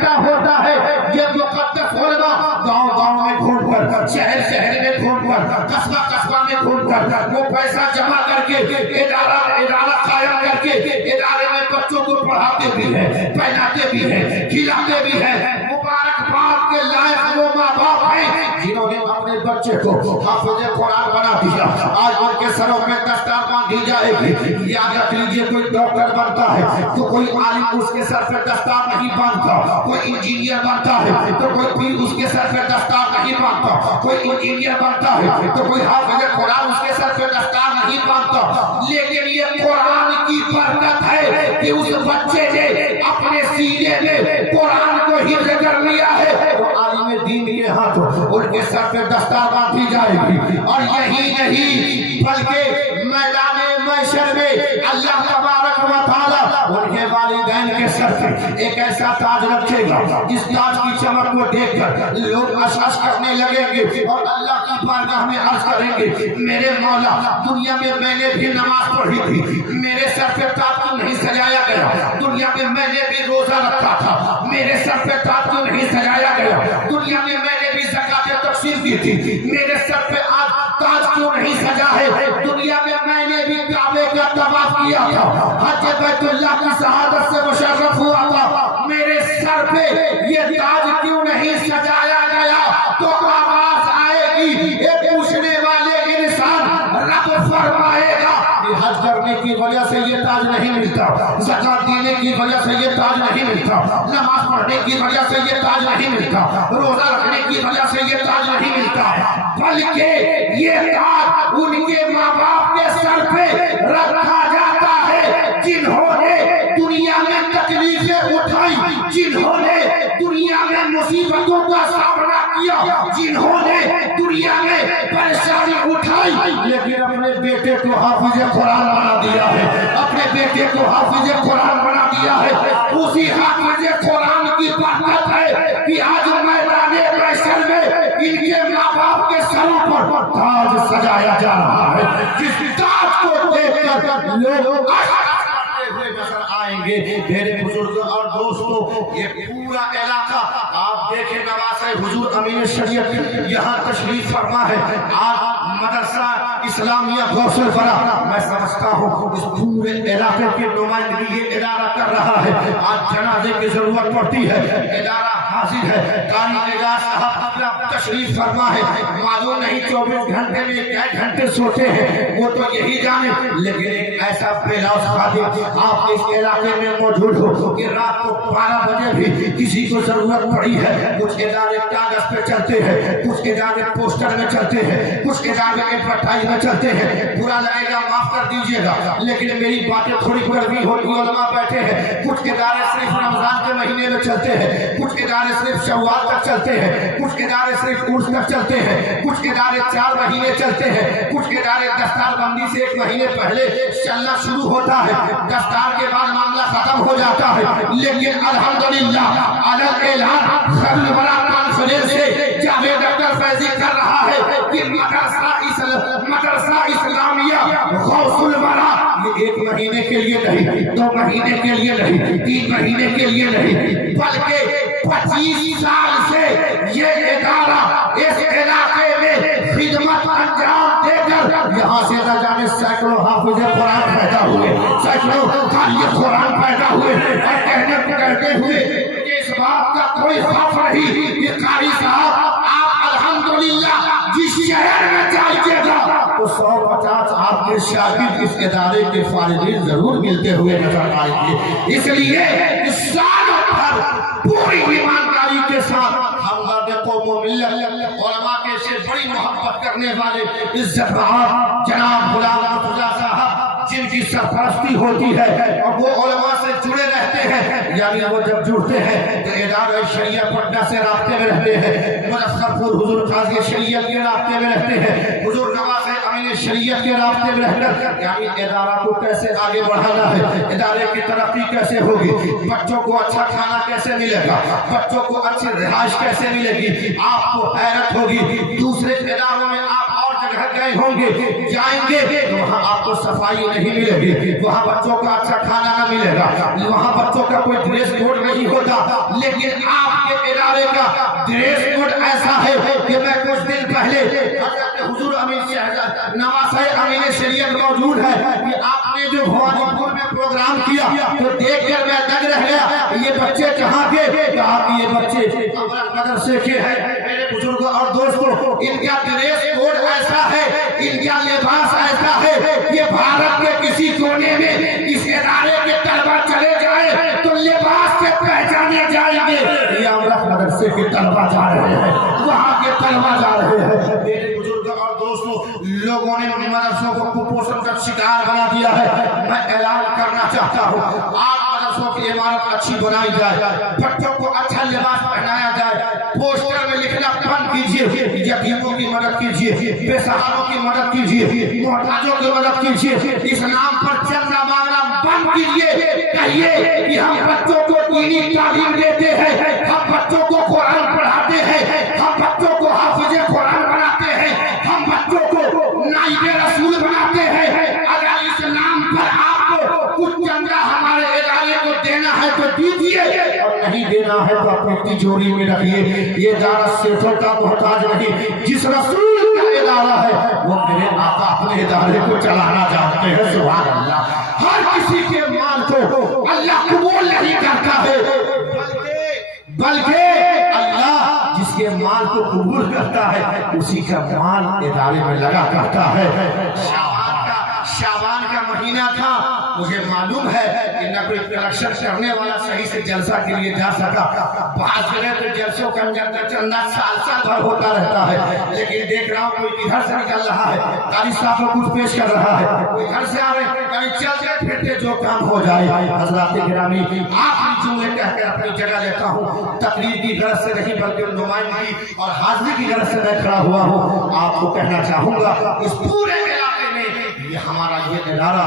اکٹھا ہوتا ہے یہ مقدس علماء گاؤں گاؤں میں گھوم کر، شہر شہر میں گھوم کر، قصبہ قصبہ میں گھوم کر وہ پیسہ جمع کر کے ادارہ قائم کر کے ادارے میں بچوں کو پڑھاتے بھی ہیں، پہناتے بھی ہیں، کھلاتے بھی ہیں۔ مبارکباد کے لائق وہ ماں باپ ہیں جنہوں نے اپنے بچے کو حافظ قرآن بنا دیا۔ آج ان کے سروں میں دستار باندھی جائے گی۔ یاد رکھ لیجئے، کوئی ڈاکٹر بنتا ہے تو کوئی عالم اس کے سر پر دستار نہیں باندھتا، کوئی انجینئر بنتا ہے تو کوئی پیر اس کے سر پر دستار نہیں باندھتا، کوئی انجینئر بنتا ہے تو کوئی حافظ قرآن اس کے سر پر دستار نہیں باندھتا۔ لیکن یہ قرآن کی برکت ہے کہ اس بچے نے اپنے سینے میں قرآن کو حفظ کر لیا ہے تو عالم دین کے ہاتھوں ان کے سر پہ دستار باندھی جائے گی۔ اور یہی نہیں بلکہ میدان محشر میں اللہ تبارک و تعالیٰ ان کے والدین کے سر پہ ایک ایسا تاج رکھے گا جس تاج کی چمک کو دیکھ کر لوگ عشعش کرنے لگیں گے اور اللہ کی بارگاہ میں عرض کریں گے، میرے مولا دنیا میں نے بھی نماز پڑھی تھی، میرے سر پہ تاج کیوں نہیں سجایا گیا؟ دنیا میں نے بھی روزہ رکھا تھا، میرے سر پہ تاج کیوں نہیں سجایا گیا؟ دنیا میں نے بھی زکات تقسیم کی تھی، میرے سر پہ آج تاج کیوں نہیں سجا ہے؟ دنیا میں نے بھی کعبے کا طواف کیا تھا، حج بیت اللہ کی شہادت سے مشرف ہوا تھا، میرے سر پہ یہ تاج کیوں نہیں سجایا گیا؟ تو آواز آئے گی، ایک پوچھنے والے انسان رب فرمائے گا حج کرنے کی وجہ سے یہ تاج نہیں ملتا، زکات دینے کی وجہ سے یہ تاج نہیں ملتا، نماز پڑھنے کی وجہ سے یہ تاج نہیں ملتا، روزہ رکھنے کی وجہ سے یہ تاج نہیں ملتا، بلکہ یہ تاج ان کے ماں باپ کے سر پہ رکھا جاتا ہے جنہوں نے دنیا میں تکلیفیں اٹھائی، جنہوں نے دنیا میں مصیبتوں کا سامنا کیا، جنہوں نے دنیا میں پریشانی اٹھائی لیکن اپنے بیٹے کو حافظ قرآن بنا دیا ہے، اپنے بیٹے کو حافظ قرآن بنا دیا ہے۔ اسی حافظ قرآن کی برکت ہے کہ آج میدان محشر میں ان کے ماں باپ کے سروں پر تاج سجایا جا رہا ہے، جس تاج کو دیکھ کر لوگ نظر آئیں گے۔ میرے بزرگوں اور دوستوں، یہ پورا علاقہ آپ دیکھیں، نواسہ حضور امین شریعت یہاں تشریف فرما ہے۔ آج مدرسہ اسلامیہ غوث البرا میں سمجھتا ہوں اس پورے علاقے کی نمائندگی یہ ادارہ کر رہا ہے۔ آج جنازے کی ضرورت پڑتی ہے، ادارہ حاضر ہے، قاری اعجاز صاحب اپنا تشریف فرما ہے۔ معلوم نہیں 24 گھنٹے میں کئی گھنٹے سوتے ہیں وہ تو یہی جانے، لیکن ایک ایسا پیلاؤ خادم آپ اس علاقے میں موجود ہو کہ رات کو 12 بجے بھی کسی کو ضرورت پڑی ہے۔ کچھ ادارے کاغذ پہ چلتے ہیں، کچھ ادارے پوسٹر میں چلتے ہیں، کچھ ادارے ایڈورٹائز میں چلتے ہیں، برا لگے گا معاف کر دیجیے گا، لیکن میری باتیں تھوڑی کڑوی ہوتی، علماء بیٹھے ہیں۔ کچھ ادارے صرف رمضان کے مہینے میں چلتے ہیں، کچھ ادارے صرف شوال تک چلتے ہیں، کچھ ادارے صرف عرس تک چلتے ہیں، کچھ ادارے 4 مہینے چلتے ہیں، کچھ ادارے دستار بندی سے 1 مہینے پہلے چلنا شروع ہوتا ہے، دستار کے بعد معاملہ ختم ہو جاتا ہے۔ لیکن الحمدللہ علی اعلان خیرالبرا کانفرنس سے جاوید اختر فیضی کر رہا ہے کہ مدرسہ اسلامیہ غوث البرا یہ 1 مہینے کے لیے نہیں، 2 مہینے کے لیے نہیں، 3 مہینے کے لیے نہیں، بلکہ 25 سال سے یہ ادارہ اس علاقے میں خدمت انجام دے کر یہاں سے نہ جانے سینکڑوں حافظ قرآن پیدا ہوئے، سینکڑوں قاری قرآن پیدا ہوئے، اور کہتے ہوئے کہ اس بات کا کوئی خوف نہیں کہ قاری صاحب آپ الحمدللہ جس شہر میں جائیے گا تو 150 آپ کے شاگرد اس ادارے کے فارغین ضرور ملتے ہوئے نظر آئیں گے۔ اس لیے اس سال بھر پوری ایمانداری کے ساتھ ہمدرد قوم و ملت علماء کے سے بڑی محبت کرنے والے عزت مآب جناب غلام مرتضیٰ صاحب جن کی سرپرستی ہوتی ہے اور وہ علماء سے جڑے رہتے ہیں، یعنی وہ جب جڑتے ہیں تو ادارہ شریعہ پٹنہ سے رابطے میں رہتے ہیں، مظفر پور حضور قاضی شریعت کے رابطے میں رہتے ہیں، حضور نواز امین شریعت کے رابطے میں رہتے، یعنی ادارہ کو کیسے آگے بڑھانا ہے، ادارے کی ترقی کیسے ہوگی، بچوں کو اچھا کھانا کیسے ملے گا، بچوں کو اچھی رہائش کیسے ملے گی۔ آپ کو حیرت ہوگی دوسرے اداروں میں آپ اور جگہ گئے ہوں گے جائیں گے تو وہاں آپ کو صفائی نہیں ملے گی، وہاں بچوں کا اچھا کھانا نہ ملے گا، وہاں بچوں کا کوئی ڈریس کوڈ نہیں ہوتا، لیکن آپ کے ادارے کا ڈریس کوڈ ایسا ہے کہ میں کچھ دن پہلے حضرت حضور امین شہزاد نواز امین شریعت موجود ہے کہ آپ نے جو بھوانی پور میں پروگرام کیا تو دیکھ کر میں دنگ رہ گیا، یہ بچے کہاں کے؟ کہا کہ یہ بچے مدرسے کے ہیں۔ میرے بزرگوں اور دوستوں، ان کا ڈریس کوڈ ایسا ہے، ان کا لباس ایسا ہے، یہ بھارت کے کسی کونے میں اس ادارے کے طلبہ چلے جائیں تو لباس سے پہچانے جائیں گے یہ امرت مدرسے کے طلبہ جا رہے ہیں، وہاں کے طلبہ جا رہے ہیں۔ میرے بزرگوں اور دوستوں، لوگوں نے مدرسوں کو کپوشن کا شکار بنا دیا ہے۔ میں اعلان کرنا چاہتا ہوں، آپ مدرسوں کی عمارت اچھی بنائی جائے، بچوں کو اچھا لباس پہنایا جائے، پوسٹر میں لکھنا بند کیجیے، یتیموں کی مدد کیجیے، بے سہاروں کی مدد کیجیے، محتاجوں کی مدد کیجیے، اس نام پر چندہ مانگنا بند کیجیے۔ کہیے کہ ہم بچوں کو دینی تعلیم دیتے ہیں، ہم بچوں کو قرآن پڑھاتے ہیں، ہم بچوں کو حافظ قرآن بناتے ہیں، ہم بچوں کو نائب رسول بناتے ہیں۔ اگر اس نام پر آپ کو کچھ چندہ ہمارے ادارے کو دینا ہے تو دیجیے، اور نہیں دینا ہے تو اپنی تجوری میں رکھیے۔ یہ ادارہ سیٹوں کا محتاج نہیں، جس رسول کا ادارہ ہے وہ میرے آقا اپنے ادارے کو چلانا جانتے ہیں۔ سبحان اللہ۔ ہر کسی کے مال کو اللہ قبول نہیں کرتا ہے، بلکہ اللہ جس کے مال کو قبول کرتا ہے اسی کا مال ادارے میں لگا کرتا ہے۔ شعبان کا مہینہ تھا، مجھے معلوم ہے کہ نہ کوئی کلیکشن کرنے والا صحیح سے جلسہ کے لیے جا سکا۔ بعض جگہ تو جلسوں کا چندہ سال بھر ہوتا رہتا ہے، لیکن دیکھ رہا ہوں کوئی ادھر سے نکل رہا ہے، قاری صاحب کو کچھ پیش کر رہا ہے، کوئی ادھر سے آ رہے، کہیں چلتے پھرتے جو کام ہو جائے۔ حضرات گرامی، آخری جملے کہہ کر اپنی جگہ لیتا ہوں، تقریر کی غرض سے نہیں بلکہ نمائندگی اور حاضری کی غرض سے میں کھڑا ہوا ہوں۔ آپ کو کہنا چاہوں گا اس پورے علاقے میں یہ ہمارا یہ ادارہ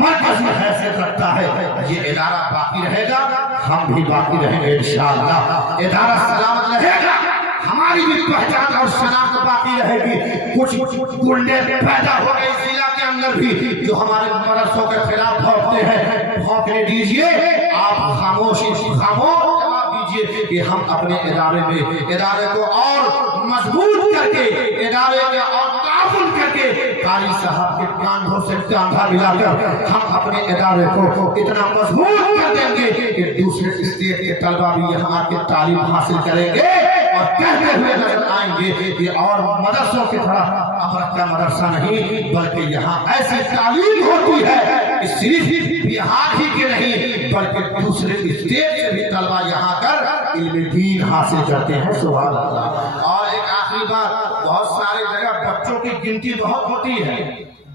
مرکزی حیثیت رکھتا ہے، یہ ادارہ باقی رہے گا، ہم بھی باقی رہیں گے انشاءاللہ۔ ادارہ سلامت رہے گا، ہماری بھی پہچان اور شناخت باقی رہے گی۔ کچھ گنڈے پیدا ہو گئے ضلع کے اندر بھی جو ہمارے مدرسوں کے خلاف بھونکتے ہیں، بھونکنے دیجئے، آپ خاموشی جواب دیجئے کہ ہم اپنے ادارے میں ادارے کو اور مضبوط کر کے، ادارے کے اور تعاون کر کے، قاری صاحب کے کاندھوں سے کاندھا ملا کر ہم اپنے ادارے کو اتنا مضبوط کر دیں گے کہ دوسرے اسٹیٹ کے طلبہ بھی یہاں کے تعلیم حاصل کریں گے اور کہتے ہوئے نظر آئیں گے کہ اور مدرسوں کی طرح امرت کا مدرسہ نہیں بلکہ یہاں ایسی تعلیم ہوتی ہے کہ صرف بہار ہی کے نہیں بلکہ دوسرے اسٹیٹ سے بھی طلبہ یہاں کر علم دین حاصل کرتے ہیں۔ سبحان اللہ۔ اور ایک آخری بات، بہت سارے جگہ بچوں کی گنتی بہت ہوتی ہے،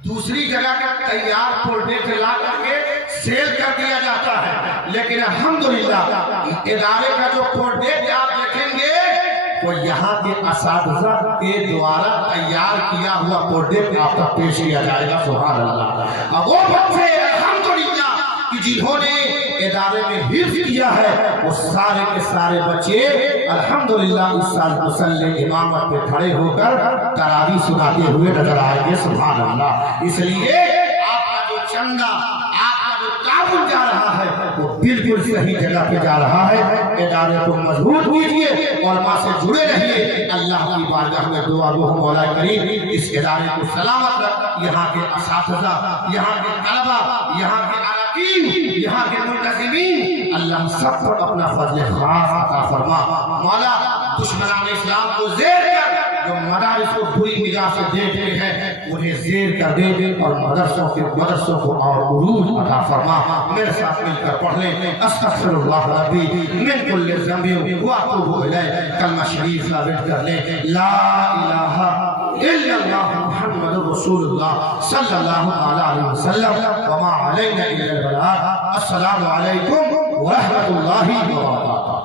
دوسری جگہ کا تیار پروڈکٹ لا کر کے سیل کر دیا جاتا ہے، لیکن الحمدللہ ادارے کا جو پروڈکٹ آپ دیکھیں گے وہ یہاں کے اساتذہ کے دوارا تیار کیا ہوا پروڈکٹ آپ کا پیش کیا جائے گا۔ سبحان اللہ۔ اب وہ بچے الحمدللہ کہ جنہوں نے ادارے میں حفظ کیا ہے وہ سارے کے سارے بچے الحمدللہ اس سال مصلی امامت پہ کھڑے ہو کر تراویح سناتے ہوئے نظر آئیں گے۔ سبحان اللہ۔ اس لیے آپ کا جو چندہ، آپ کا جو تعاون جا رہا ہے وہ بالکل صحیح جگہ پہ جا رہا ہے۔ ادارے کو مضبوط کیجیے، علماء سے جڑے رہیے۔ اللہ کی بارگاہ میں دعا گو مولا کریم اس ادارے کو سلامت رکھ، یہاں کے اساتذہ، یہاں کے طلبہ، یہاں کے یہاں کے منتظمین، اللہ سب پر اپنا فضل خاص عطا فرما۔ مولا دشمنان اسلام کو زیر کر، جو مدارس کو بری نگاہ سے دیکھتے ہیں انہیں زیر کر دے اور مدرسوں کو اور عروج عطا فرما۔ میرے ساتھ مل کر پڑھ لیں، استغفر اللہ ربی من کل ذنب واتوب الیہ۔ کلمہ شریف ثابت کر لیں، لا الہ الا اللہ محمد رسول اللہ صلی اللہ علیہ وسلم وما علینا الا البلاغ۔ السلام علیکم ورحمۃ اللہ وبرکاتہ۔